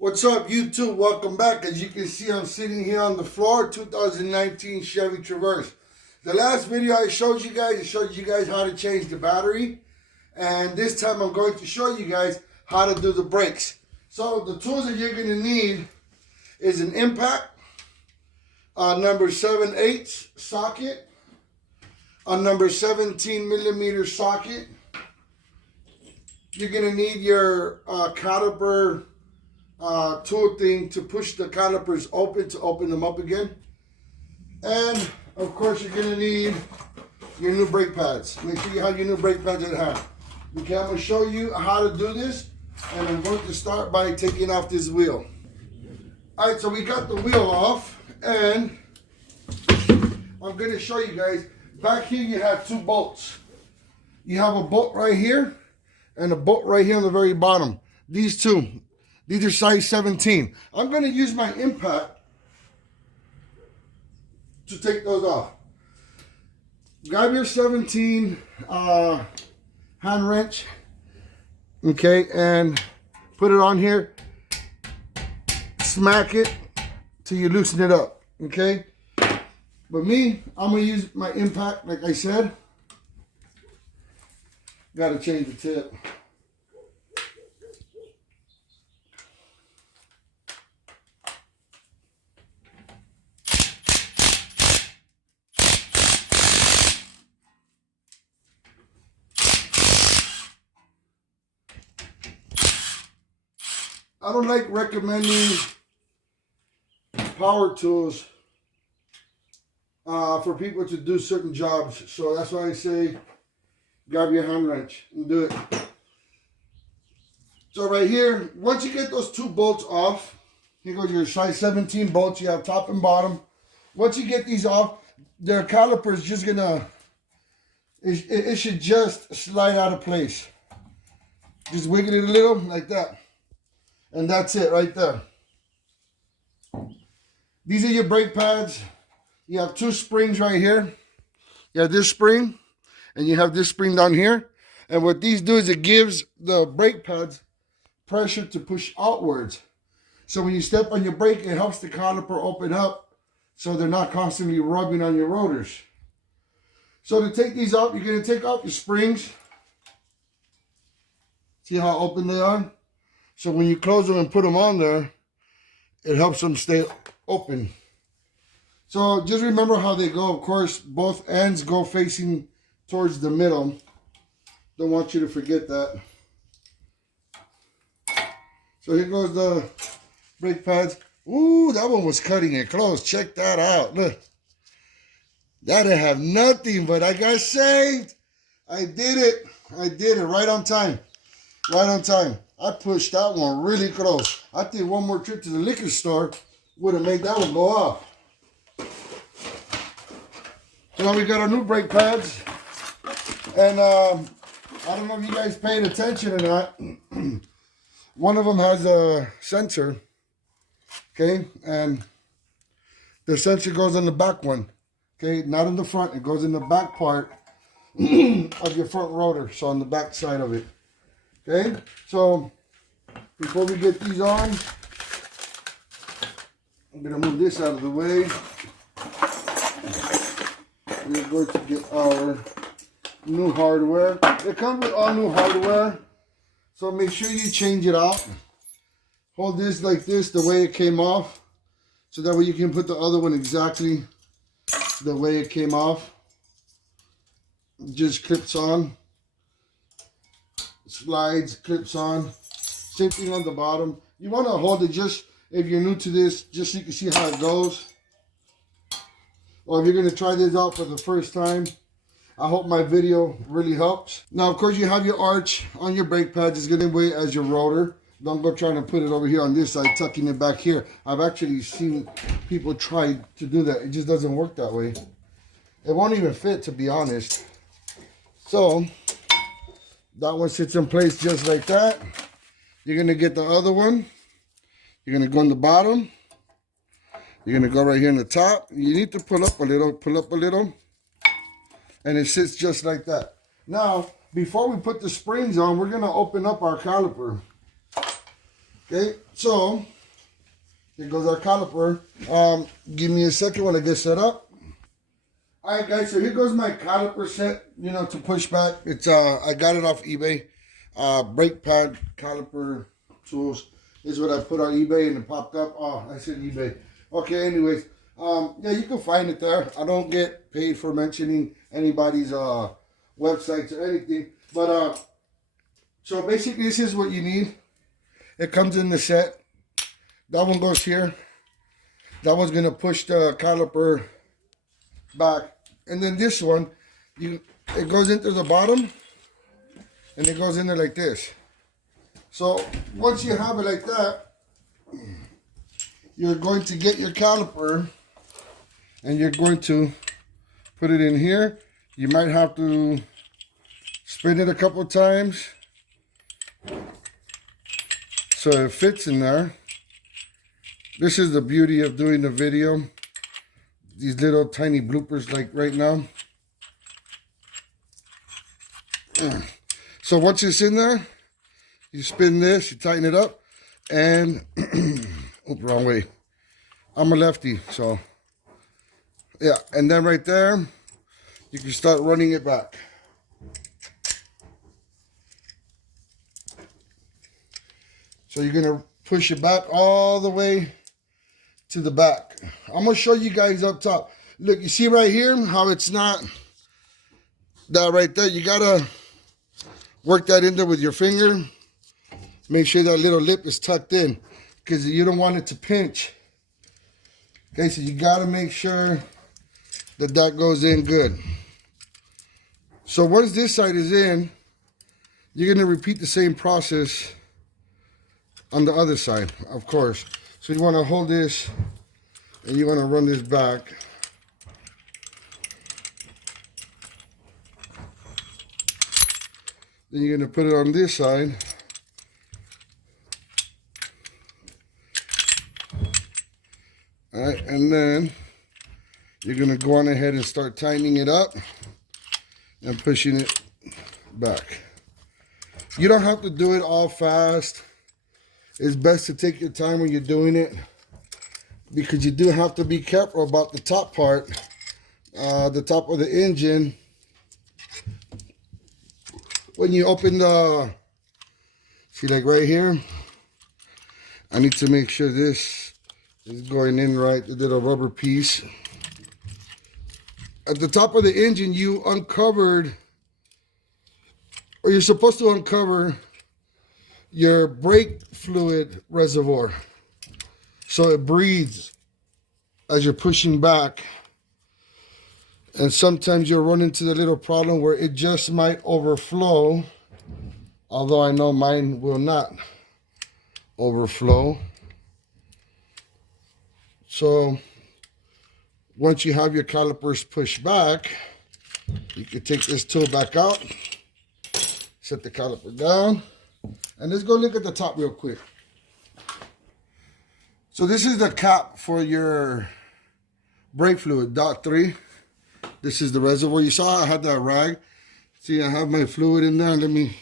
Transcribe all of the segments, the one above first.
What's up, YouTube? Welcome back. As you can see, I'm sitting here on the floor, 2019 Chevy Traverse. The last video I showed you guys how to change the battery. And this time I'm going to show you guys how to do the brakes. So the tools that you're going to need is an impact, number 7/8 socket, a number 17 millimeter socket. You're going to need your caliper tool thing to push the calipers open to open them up again. And of course you're going to need your new brake pads. Make sure you have your new brake pads at hand. Okay, I'm going to show you how to do this, and I'm going to start by taking off this wheel. Alright, so we got the wheel off, and I'm going to show you guys. Back here you have two bolts. You have a bolt right here and a bolt right here on the very bottom. These two. These are size 17. I'm going to use my impact to take those off. Grab your 17 hand wrench, okay, and put it on here. Smack it till you loosen it up, okay? But me, I'm going to use my impact, like I said. Got to change the tip. I don't like recommending power tools for people to do certain jobs. So that's why I say grab your hand wrench and do it. So right here, once you get those two bolts off, here goes your size 17 bolts. You have top and bottom. Once you get these off, the caliper is just gonna, it should just slide out of place. Just wiggle it a little like that. And that's it right there. These are your brake pads. You have two springs right here. You have this spring and you have this spring down here. And what these do is it gives the brake pads pressure to push outwards. So when you step on your brake, it helps the caliper open up so they're not constantly rubbing on your rotors. So to take these off, you're going to take off your springs. See how open they are? So when you close them and put them on there, it helps them stay open. So just remember how they go. Of course, both ends go facing towards the middle. Don't want you to forget that. So here goes the brake pads. Ooh, that one was cutting it close. Check that out. Look. That didn't have nothing, but I got saved. I did it. I did it right on time. Right on time. I pushed that one really close. I think one more trip to the liquor store would have made that one go off. So now we got our new brake pads. And I don't know if you guys paid attention or not. One of them has a sensor. Okay, and the sensor goes on the back one. Okay, not in the front. It goes in the back part of your front rotor. So on the back side of it. Okay, so before we get these on, I'm going to move this out of the way. We're going to get our new hardware. They come with all new hardware, so make sure you change it out. Hold this like this, the way it came off, so that way you can put the other one exactly the way it came off. It just clips on. Slides, clips on. Same thing on the bottom. You want to hold it just, if you're new to this, just so you can see how it goes. Or if you're going to try this out for the first time, I hope my video really helps. Now, of course, you have your arch on your brake pads. It's going to wait as your rotor. Don't go trying to put it over here on this side, tucking it back here. I've actually seen people try to do that. It just doesn't work that way. It won't even fit, to be honest. So that one sits in place just like that. You're going to get the other one. You're going to go on the bottom. You're going to go right here in the top. You need to pull up a little. And it sits just like that. Now, before we put the springs on, we're going to open up our caliper. Okay, So here goes our caliper. Give me a second while I get set up. All right, guys. So here goes my caliper set. You know, to push back. It's I got it off eBay. Brake pad caliper tools is what I put on eBay, and it popped up. Oh, I said eBay. Okay. Anyways, yeah, you can find it there. I don't get paid for mentioning anybody's websites or anything, but so basically this is what you need. It comes in the set. That one goes here. That one's gonna push the caliper back, and then this one, it goes into the bottom, and it goes in there like this. So once you have it like that, you're going to get your caliper, and you're going to put it in here. You might have to spin it a couple of times so it fits in there. This is the beauty of doing the video. These little tiny bloopers like right now. So once it's in there, you spin this, you tighten it up, and oops, wrong way. I'm a lefty, so yeah, and then right there, you can start running it back. So you're gonna push it back all the way to the back. I'm gonna show you guys up top. Look, you see right here how it's not that right there. You gotta work that in there with your finger. Make sure that little lip is tucked in, because you don't want it to pinch. Okay, so you gotta make sure that that goes in good. So once this side is in, you're gonna repeat the same process on the other side, of course. So you wanna hold this and you wanna run this back. Then you're gonna put it on this side. All right, and then you're gonna go on ahead and start tightening it up and pushing it back. You don't have to do it all fast. It's best to take your time when you're doing it, because you do have to be careful about the top part, the top of the engine. When you open the, see, like right here, I need to make sure this is going in right, the little rubber piece. At the top of the engine, you uncovered, or you're supposed to uncover your brake fluid reservoir, so it breathes as you're pushing back. And sometimes you'll run into the little problem where it just might overflow, although I know mine will not overflow. So once you have your calipers pushed back, you can take this tool back out, set the caliper down, and let's go look at the top real quick. So this is the cap for your brake fluid, .3. This is the reservoir. You saw I had that rag. See, I have my fluid in there. Let me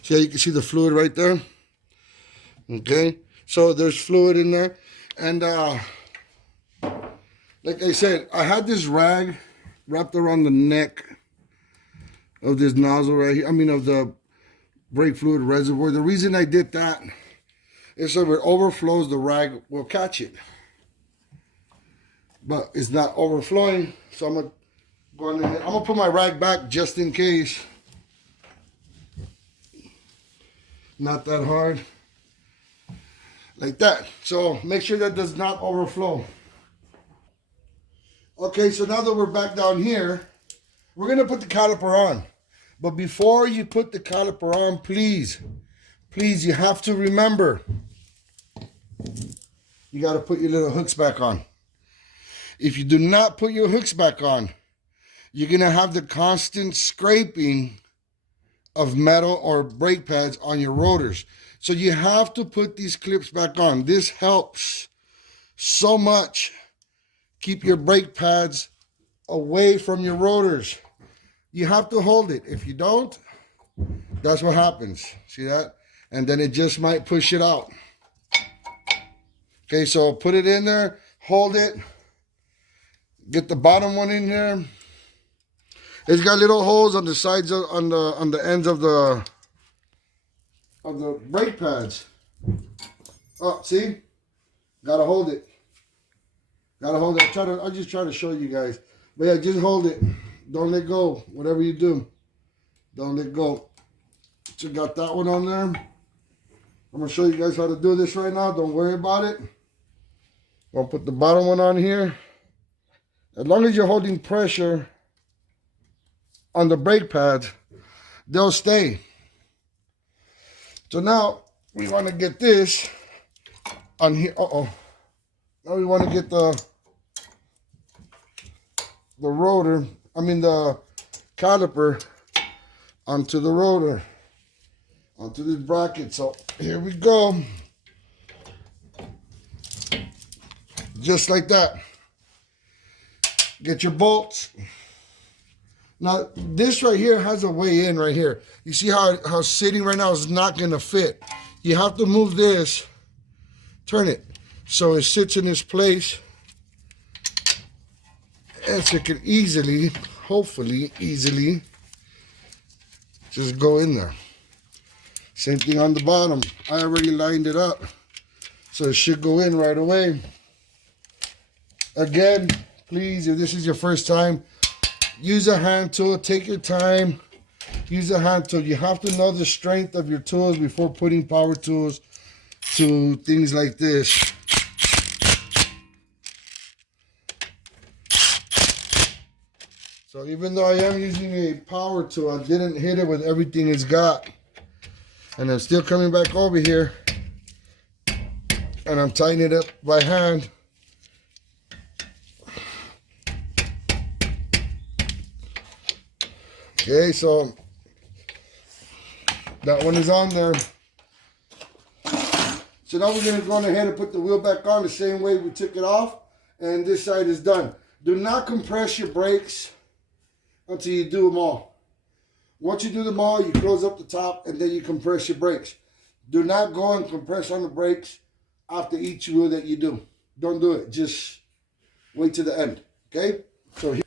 see how you can see the fluid right there. Okay, so there's fluid in there. And like I said, I had this rag wrapped around the neck of this nozzle right here. I mean, of the brake fluid reservoir. The reason I did that is so if it overflows, the rag will catch it. But it's not overflowing, so I'm gonna go on ahead. I'm gonna put my rag back just in case. Not that hard. Like that. So make sure that does not overflow. Okay, so now that we're back down here, we're gonna put the caliper on. But before you put the caliper on, please, you have to remember, you gotta put your little hooks back on. If you do not put your hooks back on, you're gonna have the constant scraping of metal or brake pads on your rotors. So you have to put these clips back on. This helps so much keep your brake pads away from your rotors. You have to hold it. If you don't, that's what happens. See that? and then it just might push it out. Okay, so put it in there, hold it, get the bottom one in there. It's got little holes on the sides of, on the ends of the brake pads. Oh, see? Gotta hold it. Gotta hold it. I just try to show you guys. But yeah, just hold it. Don't let go. Whatever you do, don't let go. So got that one on there. I'm gonna show you guys how to do this right now. Don't worry about it. I'll put the bottom one on here. As long as you're holding pressure on the brake pads, they'll stay. So now we want to get this on here. Now we want to get the rotor, the caliper onto the rotor, onto this bracket. So here we go. Just like that. Get your bolts. Now, this right here has a way in right here. You see how sitting right now is not going to fit. You have to move this, turn it, so it sits in its place. And so it can easily, hopefully, easily just go in there. Same thing on the bottom. I already lined it up, so it should go in right away. Again, please, if this is your first time, use a hand tool. Take your time. Use a hand tool. You have to know the strength of your tools before putting power tools to things like this. So even though I am using a power tool, I didn't hit it with everything it's got. And I'm still coming back over here. And I'm tightening it up by hand. Okay, so that one is on there. So now we're going to go ahead and put the wheel back on the same way we took it off. And this side is done. Do not compress your brakes until you do them all. Once you do them all, you close up the top and then you compress your brakes. Do not go and compress on the brakes after each wheel that you do. Don't do it. Just wait to the end. Okay? So here.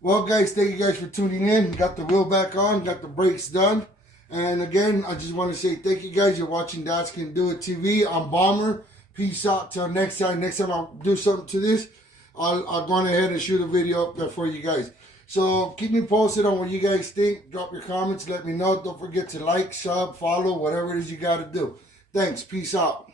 Well, guys, thank you guys for tuning in. Got the wheel back on, got the brakes done. And again, I just want to say thank you guys. You're watching Dads Can Do It TV. I'm Bomber. Peace out till next time. Next time I'll do something to this, I'll go ahead and shoot a video up there for you guys. So keep me posted on what you guys think. Drop your comments. Let me know. Don't forget to like, sub, follow, whatever it is you got to do. Thanks. Peace out.